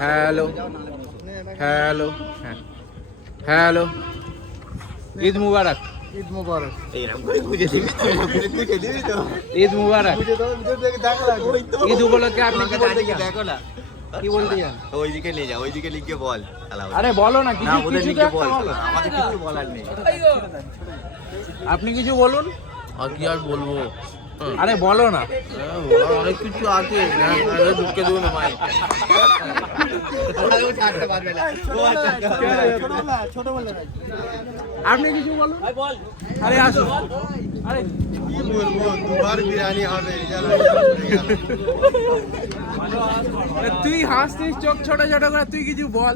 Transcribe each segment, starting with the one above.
Hello hello hello, Eid মুবারক। ঈদ মুবারক। ঈদ মুবারক। ঈদ উপলক্ষে আপনি কি বলতে চান? দেখো না, কি বলতে চান? ওইদিকে নিয়ে যা, ওইদিকে লিখে বল। আরে বলো না, কিছু ওদের কিছু তো লিখে একটা বল, বলো। আমাদের কিছু বলার নেই। আপনি কিছু বলুন। আর কি আর বলবো, আরে বলো না। অনেক কিছু আছে, ঢুকে দেবো না ভাই। আপনি কিছু বলুন। আরে আসো। আরে কি বলবো, দুবার বিরিয়ানি হবে। তুই হাসতিস চোখ ছোট ছোট করে, তুই কিছু বল।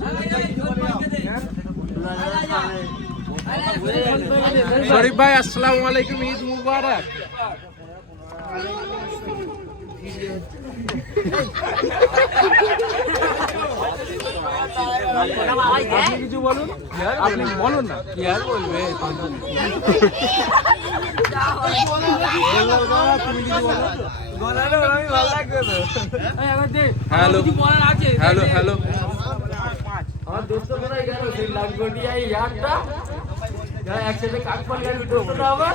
শরীফ ভাই আসসালামু আলাইকুম, ঈদ মুবারক। আপনি কিছু বলুন। আপনি বলুন না। কি আর বলবে, হ্যালো হ্যালো হ্যালো। আমার দোস্ত কোথায় গেল? সেই লাগগটিয়া ইয়ারটা যারা একসাথে কাকপাল গাড়ি দোস্ত না আবার।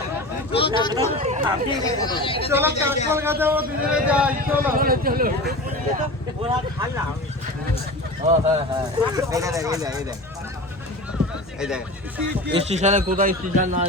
চলো কাকল গাছে ও দুজনে যাই, চলো। এই দেখ, এই দেখ, এই দেখ। স্টেশনে কোথায় স্টেশন না